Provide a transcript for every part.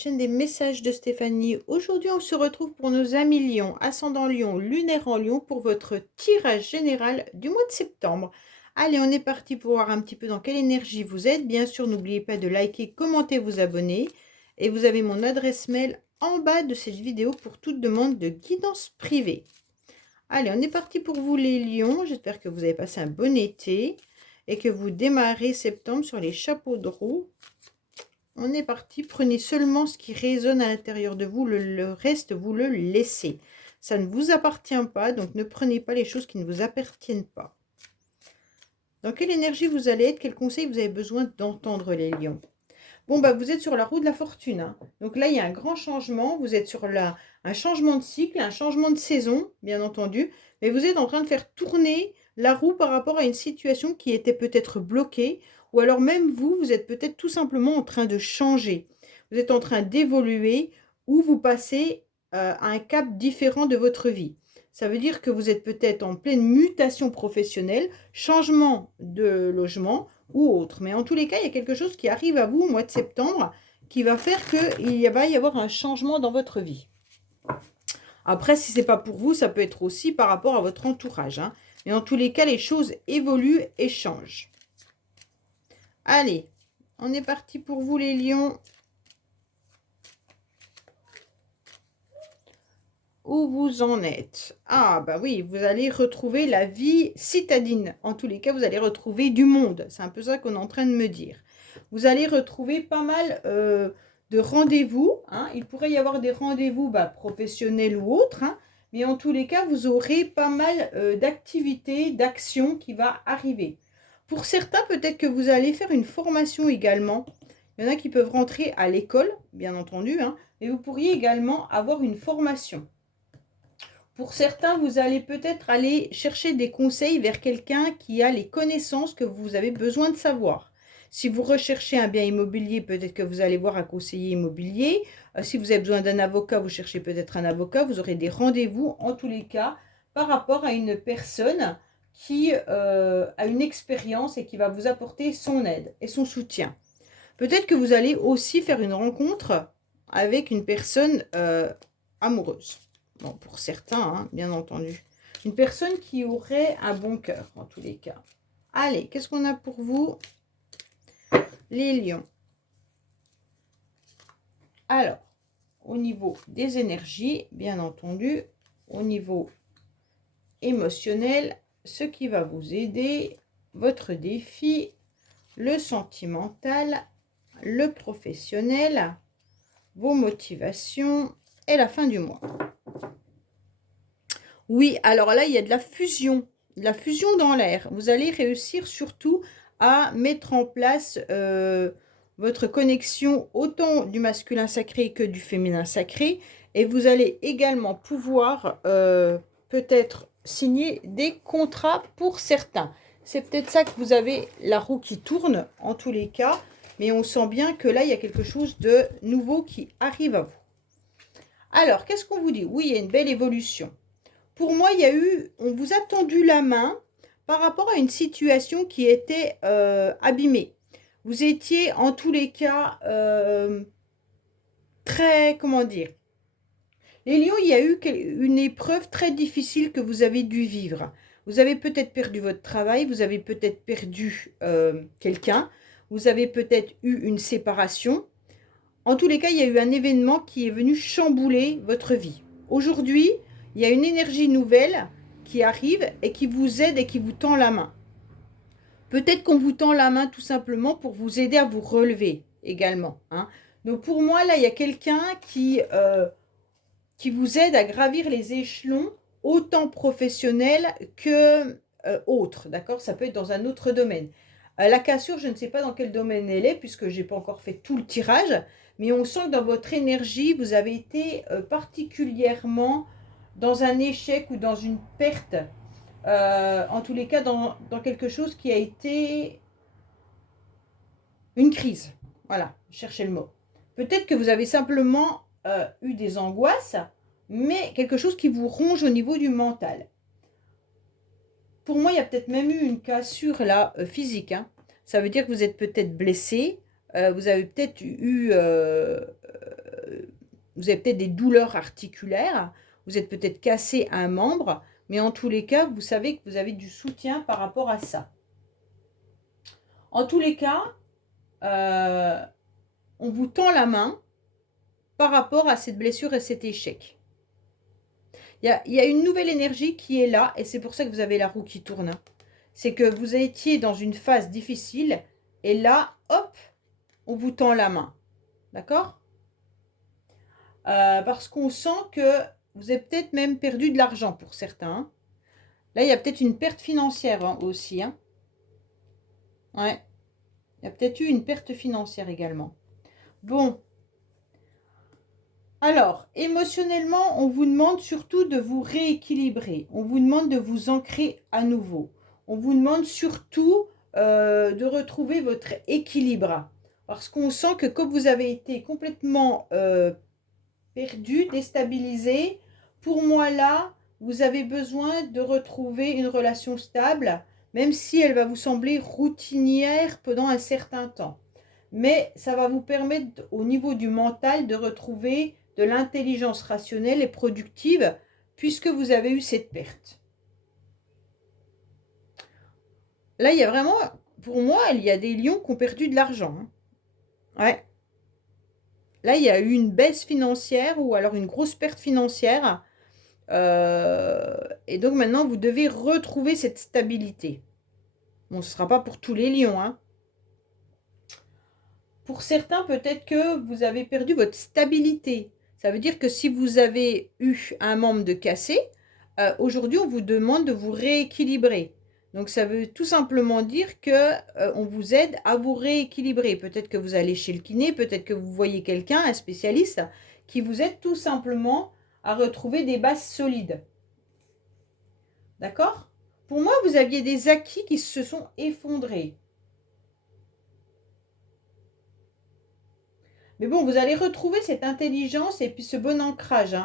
chaîne des messages de Stéphanie. Aujourd'hui, on se retrouve pour nos amis Lion, ascendant Lion, lunaire en Lion, pour votre tirage général du mois de septembre. Allez, on est parti pour voir un petit peu dans quelle énergie vous êtes. Bien sûr, n'oubliez pas de liker, commenter, vous abonner. Et vous avez mon adresse mail en bas de cette vidéo pour toute demande de guidance privée. Allez, on est parti pour vous les lions. J'espère que vous avez passé un bon été et que vous démarrez septembre sur les chapeaux de roue. On est parti, prenez seulement ce qui résonne à l'intérieur de vous, le reste, vous le laissez. Ça ne vous appartient pas, donc ne prenez pas les choses qui ne vous appartiennent pas. Dans quelle énergie vous allez être? Quel conseil vous avez besoin d'entendre, les lions? Bon, bah, vous êtes sur la roue de la fortune, hein. Donc là, il y a un grand changement. Vous êtes sur un changement de cycle, un changement de saison, bien entendu. Mais vous êtes en train de faire tourner la roue par rapport à une situation qui était peut-être bloquée. Ou alors même vous, vous êtes peut-être tout simplement en train de changer. Vous êtes en train d'évoluer ou vous passez à un cap différent de votre vie. Ça veut dire que vous êtes peut-être en pleine mutation professionnelle, changement de logement ou autre. Mais en tous les cas, il y a quelque chose qui arrive à vous au mois de septembre qui va faire qu'il va y avoir un changement dans votre vie. Après, si ce n'est pas pour vous, ça peut être aussi par rapport à votre entourage, hein. Mais en tous les cas, les choses évoluent et changent. Allez, on est parti pour vous les lions. Où vous en êtes? Ah bah oui, vous allez retrouver la vie citadine. En tous les cas, vous allez retrouver du monde. C'est un peu ça qu'on est en train de me dire. Vous allez retrouver pas mal de rendez-vous, hein. Il pourrait y avoir des rendez-vous professionnels ou autres, hein. Mais en tous les cas, vous aurez pas mal d'activités, d'actions qui va arriver. Pour certains, peut-être que vous allez faire une formation également. Il y en a qui peuvent rentrer à l'école, bien entendu, hein. Mais vous pourriez également avoir une formation. Pour certains, vous allez peut-être aller chercher des conseils vers quelqu'un qui a les connaissances que vous avez besoin de savoir. Si vous recherchez un bien immobilier, peut-être que vous allez voir un conseiller immobilier. Si vous avez besoin d'un avocat, vous cherchez peut-être un avocat. Vous aurez des rendez-vous, en tous les cas, par rapport à une personne qui a une expérience et qui va vous apporter son aide et son soutien. Peut-être que vous allez aussi faire une rencontre avec une personne amoureuse. Bon, pour certains, hein, bien entendu. Une personne qui aurait un bon cœur, en tous les cas. Allez, qu'est-ce qu'on a pour vous, les lions? Alors, au niveau des énergies, bien entendu, au niveau émotionnel, ce qui va vous aider, votre défi, le sentimental, le professionnel, vos motivations et la fin du mois. Oui, alors là, il y a de la fusion dans l'air. Vous allez réussir surtout à mettre en place votre connexion autant du masculin sacré que du féminin sacré. Et vous allez également pouvoir peut-être signer des contrats pour certains. C'est peut-être ça que vous avez la roue qui tourne en tous les cas. Mais on sent bien que là, il y a quelque chose de nouveau qui arrive à vous. Alors, qu'est-ce qu'on vous dit? Oui, il y a une belle évolution. Pour moi, on vous a tendu la main par rapport à une situation qui était abîmée. Vous étiez en tous les cas très, comment dire, les lions, il y a eu une épreuve très difficile que vous avez dû vivre. Vous avez peut-être perdu votre travail, vous avez peut-être perdu quelqu'un, vous avez peut-être eu une séparation. En tous les cas, il y a eu un événement qui est venu chambouler votre vie. Aujourd'hui, il y a une énergie nouvelle qui arrive et qui vous aide et qui vous tend la main. Peut-être qu'on vous tend la main tout simplement pour vous aider à vous relever également, hein. Donc pour moi, là, il y a quelqu'un qui vous aide à gravir les échelons, autant professionnels que autres, d'accord? Ça peut être dans un autre domaine. La cassure, je ne sais pas dans quel domaine elle est, puisque je n'ai pas encore fait tout le tirage, mais on sent que dans votre énergie, vous avez été particulièrement dans un échec ou dans une perte, en tous les cas dans quelque chose qui a été une crise. Voilà, cherchez le mot. Peut-être que vous avez simplement eu des angoisses, mais quelque chose qui vous ronge au niveau du mental. Pour moi, il y a peut-être même eu une cassure là, physique, hein. Ça veut dire que vous êtes peut-être blessé, vous avez peut-être eu vous avez peut-être des douleurs articulaires, vous êtes peut-être cassé un membre, mais en tous les cas, vous savez que vous avez du soutien par rapport à ça. En tous les cas, on vous tend la main par rapport à cette blessure et cet échec. Il y a une nouvelle énergie qui est là, et c'est pour ça que vous avez la roue qui tourne. C'est que vous étiez dans une phase difficile, et là, hop, on vous tend la main. D'accord? Parce qu'on sent que vous avez peut-être même perdu de l'argent pour certains. Là, il y a peut-être une perte financière aussi. Ouais, il y a peut-être eu une perte financière également. Bon. Alors, émotionnellement, on vous demande surtout de vous rééquilibrer. On vous demande de vous ancrer à nouveau. On vous demande surtout de retrouver votre équilibre. Parce qu'on sent que comme vous avez été complètement perdu, déstabilisé, pour moi là, vous avez besoin de retrouver une relation stable, même si elle va vous sembler routinière pendant un certain temps. Mais ça va vous permettre au niveau du mental de retrouver de l'intelligence rationnelle et productive puisque vous avez eu cette perte. Là, il y a vraiment, pour moi, il y a des lions qui ont perdu de l'argent. Ouais. Là, il y a eu une baisse financière ou alors une grosse perte financière. Et donc maintenant, vous devez retrouver cette stabilité. Bon, ce ne sera pas pour tous les lions, hein. Pour certains, peut-être que vous avez perdu votre stabilité. Ça veut dire que si vous avez eu un membre de cassé, aujourd'hui, on vous demande de vous rééquilibrer. Donc, ça veut tout simplement dire que on vous aide à vous rééquilibrer. Peut-être que vous allez chez le kiné, peut-être que vous voyez quelqu'un, un spécialiste, qui vous aide tout simplement à retrouver des bases solides. D'accord? Pour moi, vous aviez des acquis qui se sont effondrés. Mais bon, vous allez retrouver cette intelligence et puis ce bon ancrage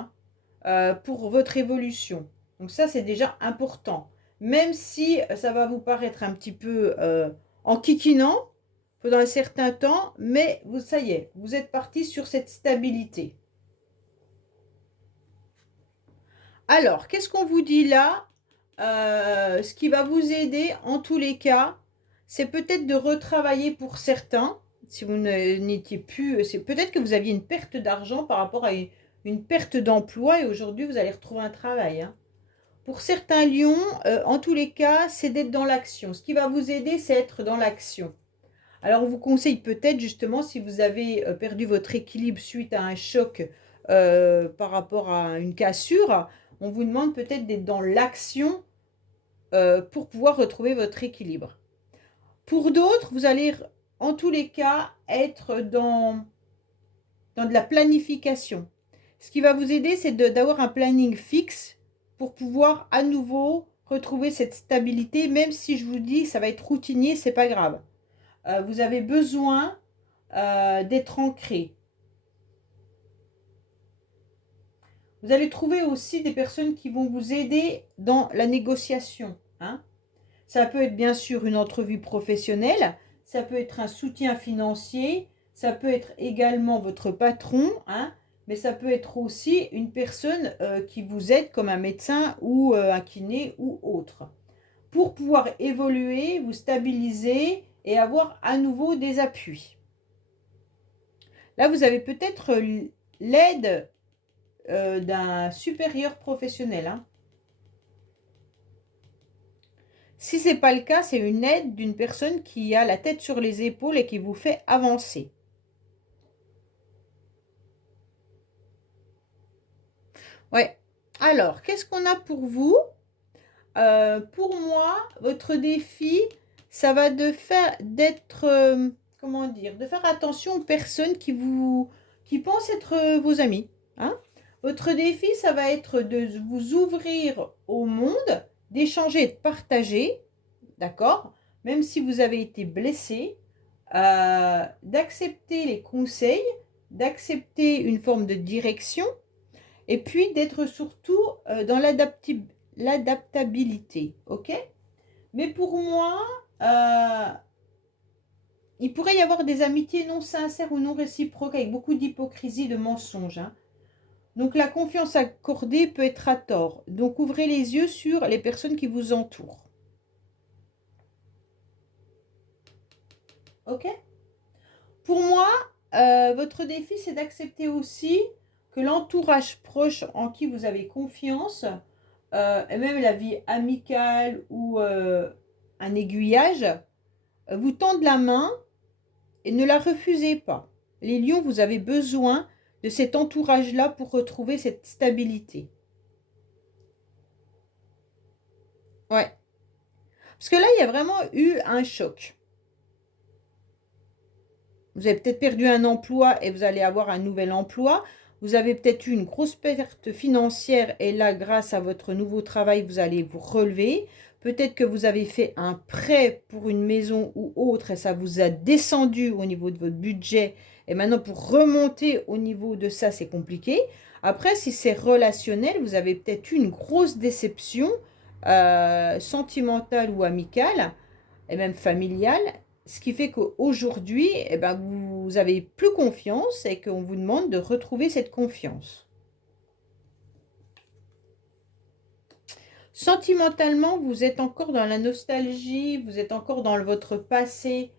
pour votre évolution. Donc ça, c'est déjà important. Même si ça va vous paraître un petit peu enquiquinant pendant un certain temps, mais ça y est, vous êtes parti sur cette stabilité. Alors, qu'est-ce qu'on vous dit là? Ce qui va vous aider en tous les cas, c'est peut-être de retravailler pour certains. Si vous n'étiez plus, c'est peut-être que vous aviez une perte d'argent par rapport à une perte d'emploi et aujourd'hui vous allez retrouver un travail. Pour certains lions, en tous les cas, c'est d'être dans l'action. Ce qui va vous aider, c'est être dans l'action. Alors on vous conseille peut-être justement si vous avez perdu votre équilibre suite à un choc par rapport à une cassure, on vous demande peut-être d'être dans l'action pour pouvoir retrouver votre équilibre. Pour d'autres, vous allez en tous les cas être dans de la planification. Ce qui va vous aider, c'est d'avoir un planning fixe pour pouvoir à nouveau retrouver cette stabilité, même si je vous dis ça va être routinier, c'est pas grave. Vous avez besoin d'être ancré. Vous allez trouver aussi des personnes qui vont vous aider dans la négociation. Ça peut être bien sûr une entrevue professionnelle, ça peut être un soutien financier, ça peut être également votre patron, mais ça peut être aussi une personne qui vous aide comme un médecin ou un kiné ou autre. Pour pouvoir évoluer, vous stabiliser et avoir à nouveau des appuis. Là, vous avez peut-être l'aide d'un supérieur professionnel. Si ce n'est pas le cas, c'est une aide d'une personne qui a la tête sur les épaules et qui vous fait avancer. Ouais. Alors, qu'est-ce qu'on a pour vous? Pour moi, votre défi, ça va de faire comment dire, de faire attention aux personnes qui pensent être vos amis. Votre défi, ça va être de vous ouvrir au monde, d'échanger, de partager, d'accord? Même si vous avez été blessé, d'accepter les conseils, d'accepter une forme de direction, et puis d'être surtout dans l'adaptabilité, ok? Mais pour moi, il pourrait y avoir des amitiés non sincères ou non réciproques avec beaucoup d'hypocrisie, de mensonges. Donc la confiance accordée peut être à tort. Donc ouvrez les yeux sur les personnes qui vous entourent. Ok? Pour moi, votre défi, c'est d'accepter aussi que l'entourage proche en qui vous avez confiance, et même la vie amicale ou un aiguillage, vous tendent la main et ne la refusez pas. Les lions, vous avez besoin de cet entourage-là pour retrouver cette stabilité. Ouais. Parce que là, il y a vraiment eu un choc. Vous avez peut-être perdu un emploi et vous allez avoir un nouvel emploi. Vous avez peut-être eu une grosse perte financière et là, grâce à votre nouveau travail, vous allez vous relever. Peut-être que vous avez fait un prêt pour une maison ou autre et ça vous a descendu au niveau de votre budget. Et maintenant, pour remonter au niveau de ça, c'est compliqué. Après, si c'est relationnel, vous avez peut-être eu une grosse déception sentimentale ou amicale et même familiale, ce qui fait qu'aujourd'hui, eh ben, vous avez plus confiance et qu'on vous demande de retrouver cette confiance. Sentimentalement, vous êtes encore dans la nostalgie, vous êtes encore dans votre passé,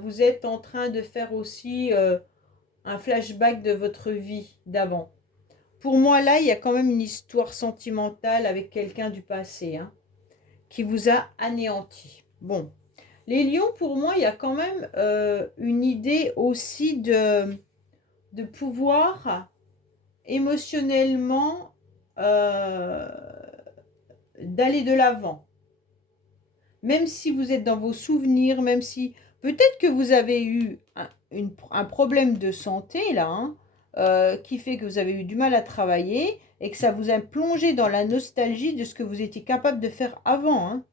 vous êtes en train de faire aussi un flashback de votre vie d'avant. Pour moi, là, il y a quand même une histoire sentimentale avec quelqu'un du passé, hein, qui vous a anéanti. Bon, les lions, pour moi, il y a quand même une idée aussi de pouvoir émotionnellement euh, d'aller de l'avant. Même si vous êtes dans vos souvenirs, même si peut-être que vous avez eu un problème de santé, là, hein, qui fait que vous avez eu du mal à travailler et que ça vous a plongé dans la nostalgie de ce que vous étiez capable de faire avant, hein.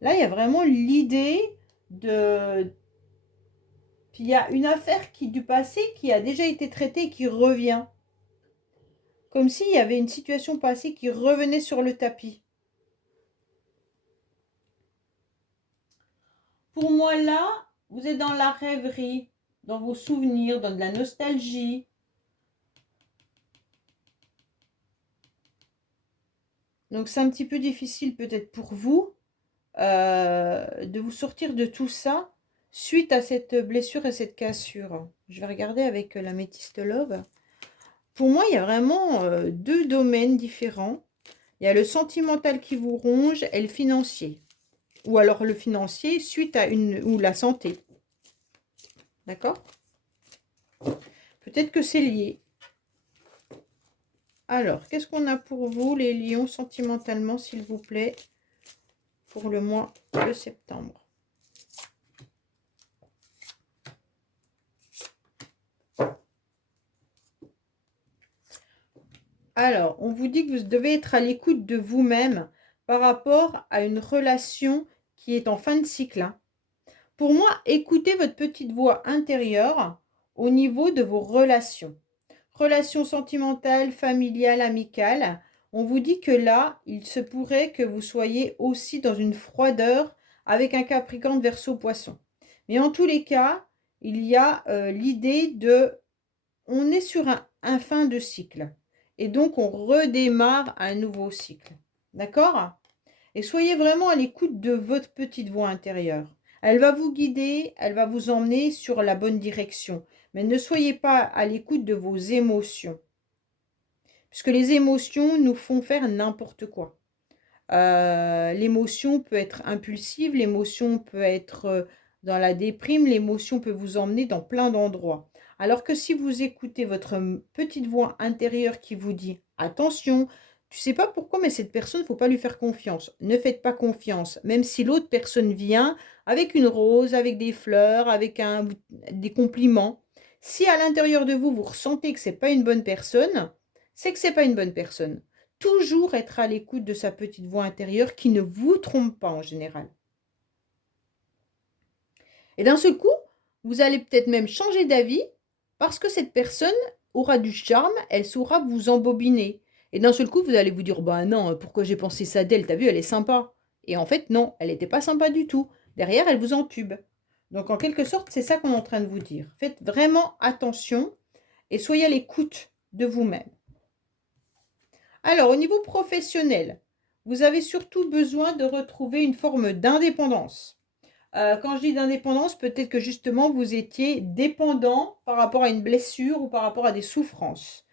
Là, il y a vraiment l'idée de... Puis il y a une affaire du passé qui a déjà été traitée et qui revient. Comme s'il y avait une situation passée qui revenait sur le tapis. Pour moi, là, vous êtes dans la rêverie, dans vos souvenirs, dans de la nostalgie. Donc c'est un petit peu difficile peut-être pour vous de vous sortir de tout ça suite à cette blessure et cette cassure. Je vais regarder avec la métistologue. Pour moi, il y a vraiment deux domaines différents. Il y a le sentimental qui vous ronge et le financier. Ou alors le financier suite à ou la santé. D'accord? Peut-être que c'est lié. Alors, qu'est-ce qu'on a pour vous, les lions, sentimentalement, s'il vous plaît, pour le mois de septembre? Alors, on vous dit que vous devez être à l'écoute de vous-même par rapport à une relation qui est en fin de cycle, hein. Pour moi, écoutez votre petite voix intérieure au niveau de vos relations. Relations sentimentales, familiales, amicales. On vous dit que là, il se pourrait que vous soyez aussi dans une froideur avec un Capricorne Verseau Poisson. Mais en tous les cas, il y a l'idée de... On est sur un fin de cycle. Et donc, on redémarre un nouveau cycle. D'accord? Et soyez vraiment à l'écoute de votre petite voix intérieure. Elle va vous guider, elle va vous emmener sur la bonne direction. Mais ne soyez pas à l'écoute de vos émotions. Puisque les émotions nous font faire n'importe quoi. L'émotion peut être impulsive, l'émotion peut être dans la déprime, l'émotion peut vous emmener dans plein d'endroits. Alors que si vous écoutez votre petite voix intérieure qui vous dit « Attention, tu sais pas pourquoi, mais cette personne, il ne faut pas lui faire confiance. Ne faites pas confiance. Même si l'autre personne vient avec une rose, avec des fleurs, avec des compliments. Si à l'intérieur de vous, vous ressentez que ce n'est pas une bonne personne, c'est que ce n'est pas une bonne personne. Toujours être à l'écoute de sa petite voix intérieure qui ne vous trompe pas en général. Et d'un seul coup, vous allez peut-être même changer d'avis parce que cette personne aura du charme, elle saura vous embobiner. Et d'un seul coup, vous allez vous dire, bah non, pourquoi j'ai pensé ça d'elle? T'as vu, elle est sympa. Et en fait, non, elle n'était pas sympa du tout. Derrière, elle vous entube. Donc, en quelque sorte, c'est ça qu'on est en train de vous dire. Faites vraiment attention et soyez à l'écoute de vous-même. Alors, au niveau professionnel, vous avez surtout besoin de retrouver une forme d'indépendance. Quand je dis d'indépendance, peut-être que justement vous étiez dépendant par rapport à une blessure ou par rapport à des souffrances.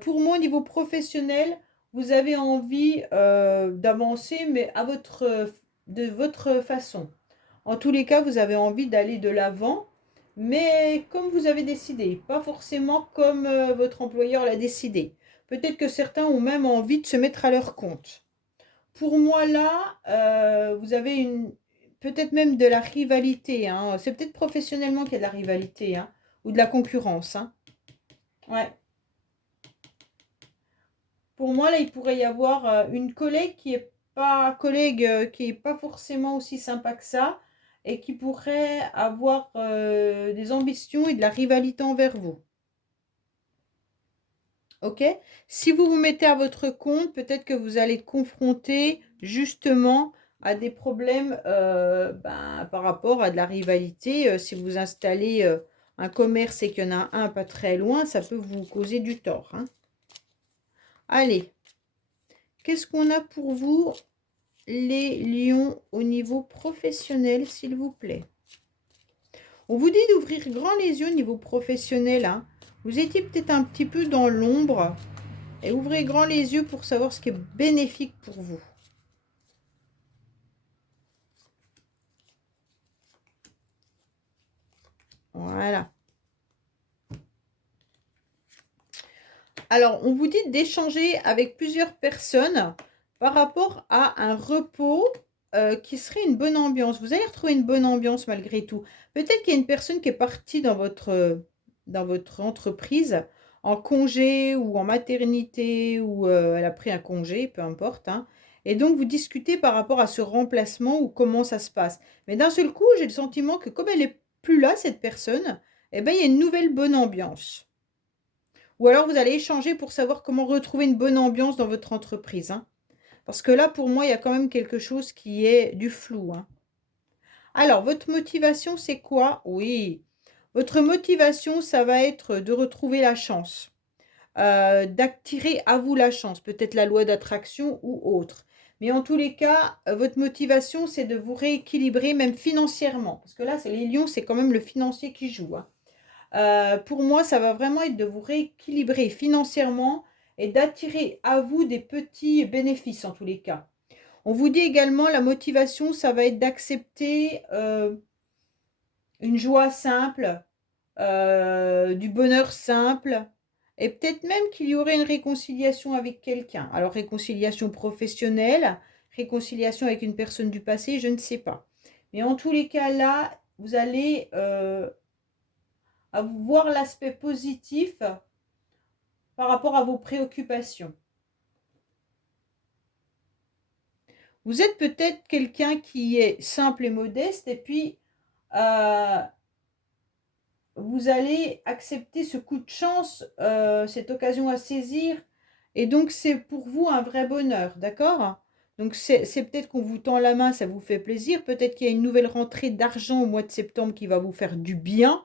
Pour moi, au niveau professionnel, vous avez envie, d'avancer, mais à de votre façon. En tous les cas, vous avez envie d'aller de l'avant, mais comme vous avez décidé, pas forcément comme, votre employeur l'a décidé. Peut-être que certains ont même envie de se mettre à leur compte. Pour moi là, vous avez une peut-être même de la rivalité, hein. C'est peut-être professionnellement qu'il y a de la rivalité, hein, ou de la concurrence, hein. Ouais. Pour moi là, il pourrait y avoir, une collègue, qui est pas forcément aussi sympa que ça et qui pourrait avoir, des ambitions et de la rivalité envers vous. OK? Si vous vous mettez à votre compte, peut-être que vous allez être confronté justement à des problèmes, par rapport à de la rivalité. Si vous installez, un commerce et qu'il y en a un pas très loin, ça peut vous causer du tort, hein. Allez, qu'est-ce qu'on a pour vous, les lions, au niveau professionnel, s'il vous plaît? On vous dit d'ouvrir grand les yeux au niveau professionnel, hein. Vous étiez peut-être un petit peu dans l'ombre. Et ouvrez grand les yeux pour savoir ce qui est bénéfique pour vous. Voilà. Alors, on vous dit d'échanger avec plusieurs personnes par rapport à un repos qui serait une bonne ambiance. Vous allez retrouver une bonne ambiance malgré tout. Peut-être qu'il y a une personne qui est partie dans votre entreprise en congé ou en maternité ou elle a pris un congé, peu importe, hein. Et donc, vous discutez par rapport à ce remplacement ou comment ça se passe. Mais d'un seul coup, j'ai le sentiment que comme elle est plus là, cette personne, eh ben, il y a une nouvelle bonne ambiance. Ou alors vous allez échanger pour savoir comment retrouver une bonne ambiance dans votre entreprise, hein. Parce que là, pour moi, il y a quand même quelque chose qui est du flou, hein. Alors, votre motivation, c'est quoi? Oui, votre motivation, ça va être de retrouver la chance, d'attirer à vous la chance, peut-être la loi d'attraction ou autre. Mais en tous les cas, votre motivation, c'est de vous rééquilibrer même financièrement. Parce que là, c'est les lions, c'est quand même le financier qui joue, hein. Pour moi, ça va vraiment être de vous rééquilibrer financièrement et d'attirer à vous des petits bénéfices en tous les cas. On vous dit également la motivation, ça va être d'accepter, une joie simple, du bonheur simple et peut-être même qu'il y aurait une réconciliation avec quelqu'un. Alors réconciliation professionnelle, réconciliation avec une personne du passé, je ne sais pas. Mais en tous les cas là, vous allez, voir l'aspect positif par rapport à vos préoccupations. Vous êtes peut-être quelqu'un qui est simple et modeste et puis euh, vous allez accepter ce coup de chance, cette occasion à saisir et donc c'est pour vous un vrai bonheur, d'accord? Donc c'est peut-être qu'on vous tend la main, ça vous fait plaisir, peut-être qu'il y a une nouvelle rentrée d'argent au mois de septembre qui va vous faire du bien.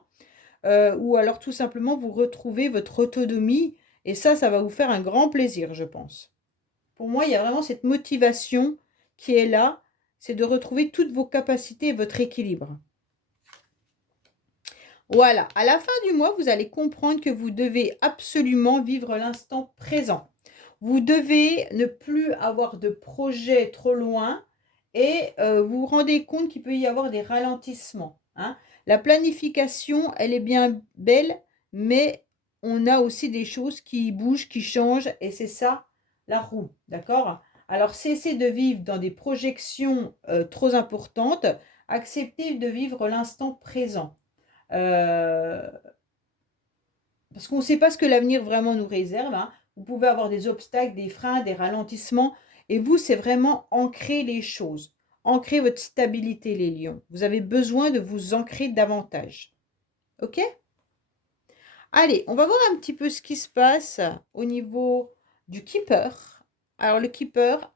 Ou alors tout simplement vous retrouvez votre autonomie et ça va vous faire un grand plaisir, je pense. Pour moi, il y a vraiment cette motivation qui est là, c'est de retrouver toutes vos capacités et votre équilibre. Voilà, à la fin du mois, vous allez comprendre que vous devez absolument vivre l'instant présent. Vous devez ne plus avoir de projet trop loin et vous vous rendez compte qu'il peut y avoir des ralentissements, hein. La planification, elle est bien belle, mais on a aussi des choses qui bougent, qui changent et c'est ça la roue, d'accord? Alors cessez de vivre dans des projections trop importantes, acceptez de vivre l'instant présent. Euh, Parce qu'on ne sait pas ce que l'avenir vraiment nous réserve, hein. Vous pouvez avoir des obstacles, des freins, des ralentissements. Et vous, c'est vraiment ancrer les choses. Ancrer votre stabilité, les lions. Vous avez besoin de vous ancrer davantage. OK? Allez, on va voir un petit peu ce qui se passe au niveau du Keeper. Alors, le Keeper,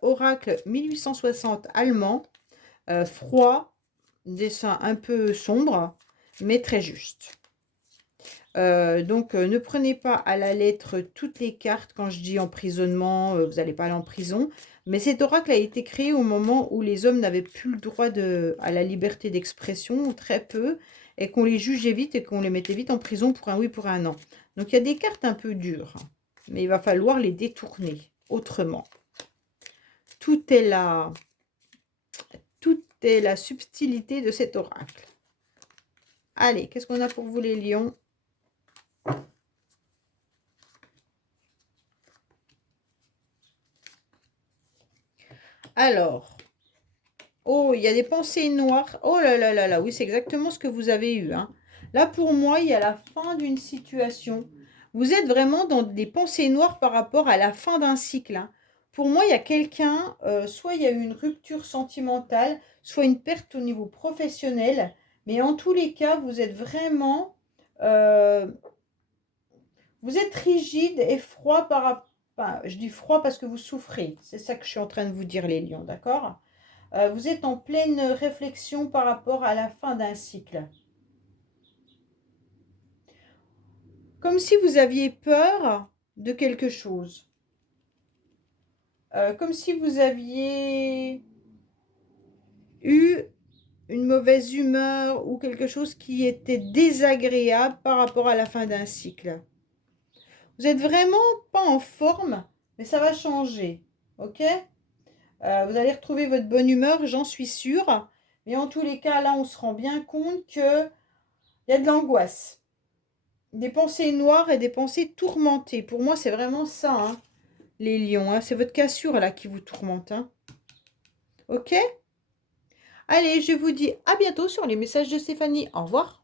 oracle 1860 allemand, froid, dessin un peu sombre, mais très juste. Donc, ne prenez pas à la lettre toutes les cartes. Quand je dis emprisonnement, vous n'allez pas aller en prison. Mais cet oracle a été créé au moment où les hommes n'avaient plus le droit à la liberté d'expression, ou très peu, et qu'on les jugeait vite et qu'on les mettait vite en prison pour un oui, pour un non. Donc, il y a des cartes un peu dures, mais il va falloir les détourner autrement. Tout est la subtilité de cet oracle. Allez, qu'est-ce qu'on a pour vous les lions? Alors, oh, il y a des pensées noires. Oh là là là là, oui, c'est exactement ce que vous avez eu, hein. Là, pour moi, il y a la fin d'une situation. Vous êtes vraiment dans des pensées noires par rapport à la fin d'un cycle, hein. Pour moi, il y a quelqu'un, soit il y a eu une rupture sentimentale, soit une perte au niveau professionnel. Mais en tous les cas, vous êtes vraiment... vous êtes rigide et froid par rapport... Enfin, je dis froid parce que vous souffrez. C'est ça que je suis en train de vous dire, les lions, d'accord? Vous êtes en pleine réflexion par rapport à la fin d'un cycle. Comme si vous aviez peur de quelque chose. Comme si vous aviez eu une mauvaise humeur ou quelque chose qui était désagréable par rapport à la fin d'un cycle. Vous êtes vraiment pas en forme, mais ça va changer, ok? Vous allez retrouver votre bonne humeur, j'en suis sûre. Mais en tous les cas, là, on se rend bien compte qu'il y a de l'angoisse. Des pensées noires et des pensées tourmentées. Pour moi, c'est vraiment ça, hein, les lions, hein. C'est votre cassure, là, qui vous tourmente, hein. Ok? Allez, je vous dis à bientôt sur les messages de Stéphanie. Au revoir.